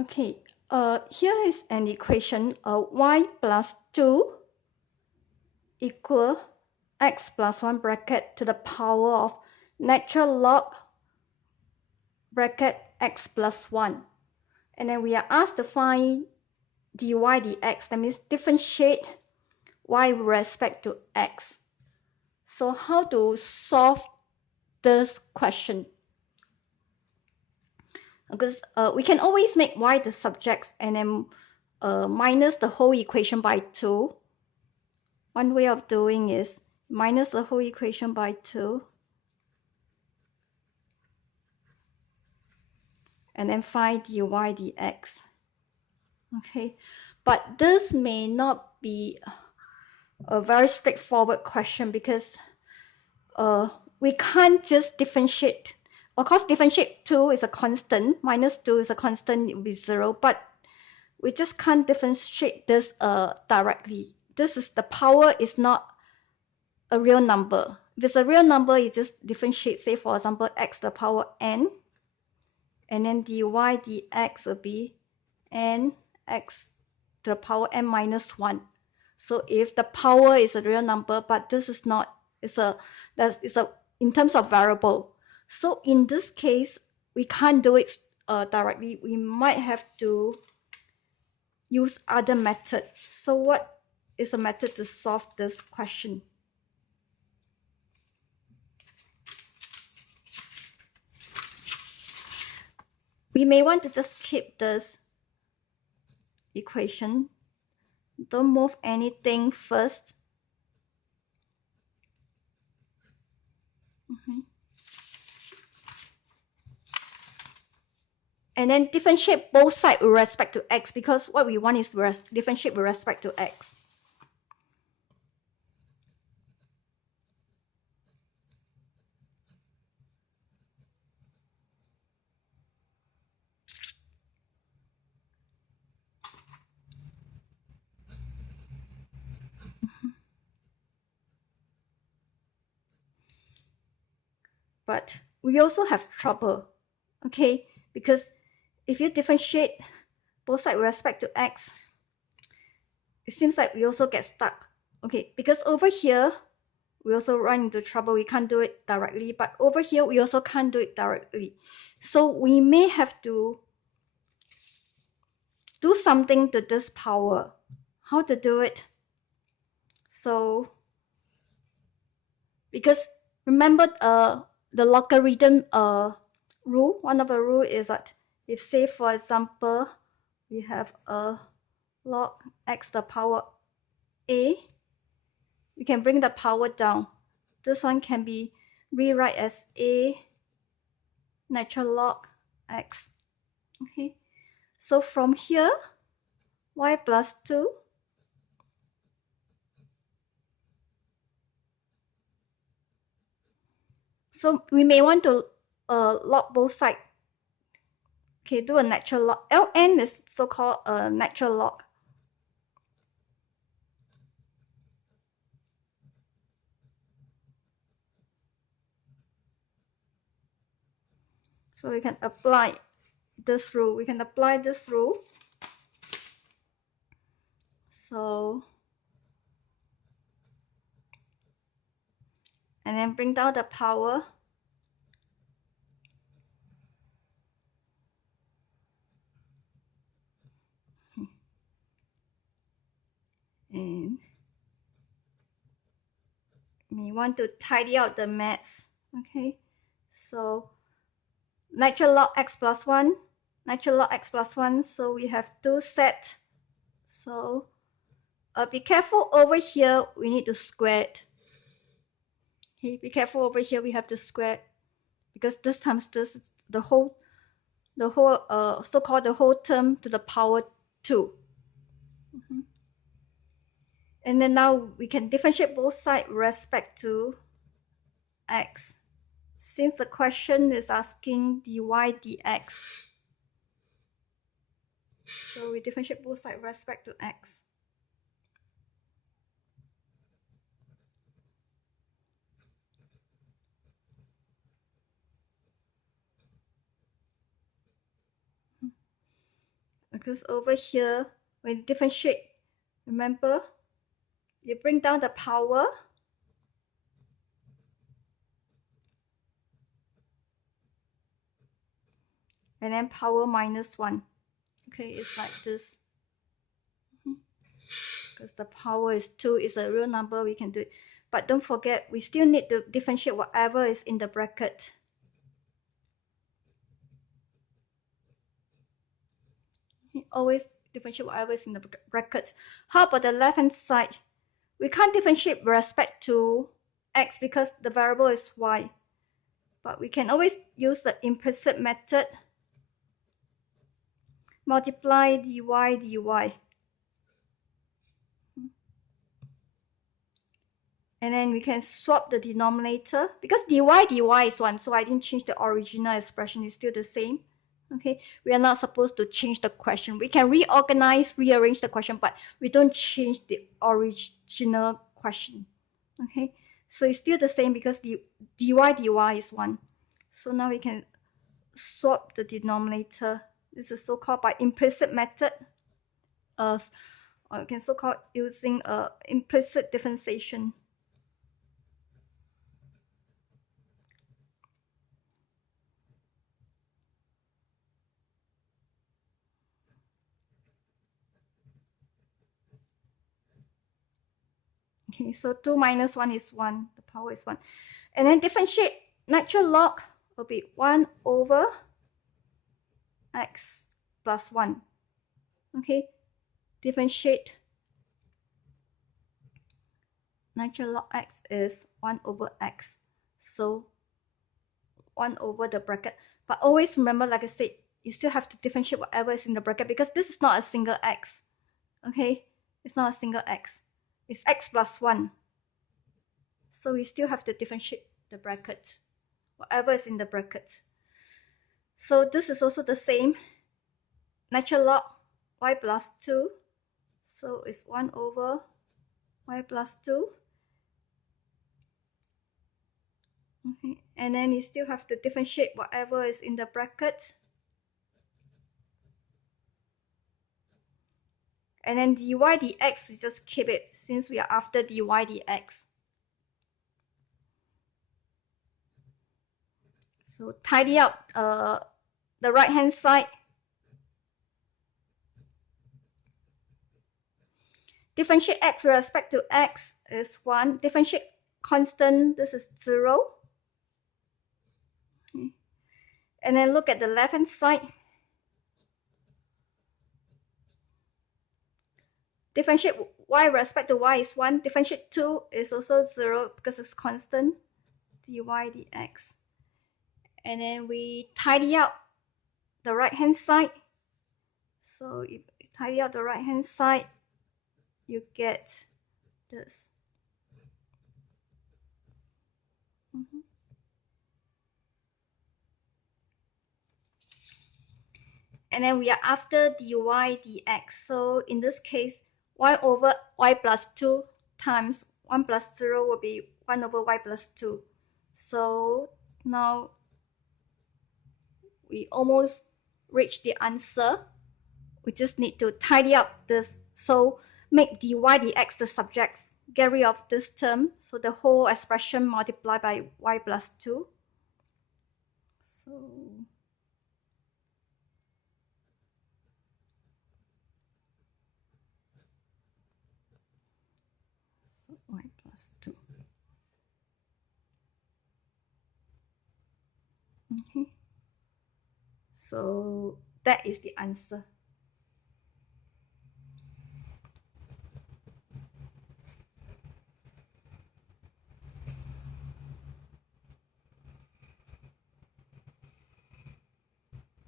Okay, here is an equation, y plus 2 equal x plus 1 bracket to the power of natural log bracket x plus 1. And then we are asked to find dy dx, that means differentiate y with respect to x. So how to solve this question? Because we can always make y the subjects and then minus the whole equation by 2. One way of doing is minus the whole equation by 2 and then find dy dx. Okay, but this may not be a very straightforward question because we can't just differentiate. Of course, differentiate 2 is a constant, minus 2 is a constant, it will be 0, but we just can't differentiate this directly. This is the power is not a real number. If it's a real number, you just differentiate, say for example, x to the power n, and then dy dx will be n x to the power n minus 1. So if the power is a real number, but this is not, it's a in terms of variable. So in this case, we can't do it directly. We might have to use other method. So what is a method to solve this question? We may want to just keep this equation. Don't move anything first. And then differentiate both sides with respect to x, because what we want is differentiate with respect to x. But we also have trouble, okay? Because if you differentiate both sides with respect to x, it seems like we also get stuck, okay? Because over here, we also run into trouble. We can't do it directly, but over here, we also can't do it directly. So we may have to do something to this power. How to do it? So, because remember the logarithm rule, one of the rule is that if, say for example, we have a log x to the power a, we can bring the power down. This one can be rewrite as a natural log x. Okay, so from here, y plus 2 so we may want to log both sides. Okay, do a natural log. Ln is so-called a natural log. So we can apply this rule. We can apply this rule. So, and then bring down the power. And we want to tidy out the mess. Okay, so natural log x plus 1, natural log x plus 1. So we have two sets. So be careful over here. We need to square it. Okay, be careful over here. We have to square it because this times this the whole so-called the whole term to the power 2. And then now we can differentiate both sides with respect to x. Since the question is asking dy dx, so we differentiate both sides with respect to x. Because over here, when you differentiate, remember, you bring down the power, and then power minus 1. Okay, it's like this. Because the power is 2, is a real number, we can do it. But don't forget, we still need to differentiate whatever is in the bracket. Always differentiate whatever is in the bracket. How about the left-hand side? We can't differentiate with respect to x because the variable is y. But we can always use the implicit method. Multiply dy dy. And then we can swap the denominator because dy is 1, so I didn't change the original expression, it's still the same. Okay, we are not supposed to change the question. We can rearrange the question, but we don't change the original question. Okay, so it's still the same because the dy is 1. So now we can swap the denominator. This is so-called by implicit method. Or you can so-called using implicit differentiation. Okay, so 2 minus 1 is 1. The power is 1. And then differentiate natural log will be 1 over x plus 1. Okay, differentiate natural log x is 1 over x. So 1 over the bracket. But always remember, like I said, you still have to differentiate whatever is in the bracket because this is not a single x. Okay, it's not a single x. It's x plus 1. So we still have to differentiate the bracket, whatever is in the bracket. So this is also the same. Natural log y plus 2. So it's 1 over y plus 2. Okay, and then you still have to differentiate whatever is in the bracket. And then dy dx, we just keep it since we are after dy dx. So tidy up the right hand side. Differentiate x with respect to x is 1. Differentiate constant, this is 0. Okay. And then look at the left hand side. Differentiate y with respect to y is 1. Differentiate 2 is also 0 because it's constant. Dy dx. And then we tidy up the right hand side. So if you tidy up the right hand side, you get this. And then we are after dy dx. So in this case, y over y plus 2 times 1 plus 0 will be 1 over y plus 2. So now we almost reached the answer. We just need to tidy up this. So make dy dx the subjects. Get rid of this term. So the whole expression multiplied by y plus 2. So y plus 2. Okay. So that is the answer.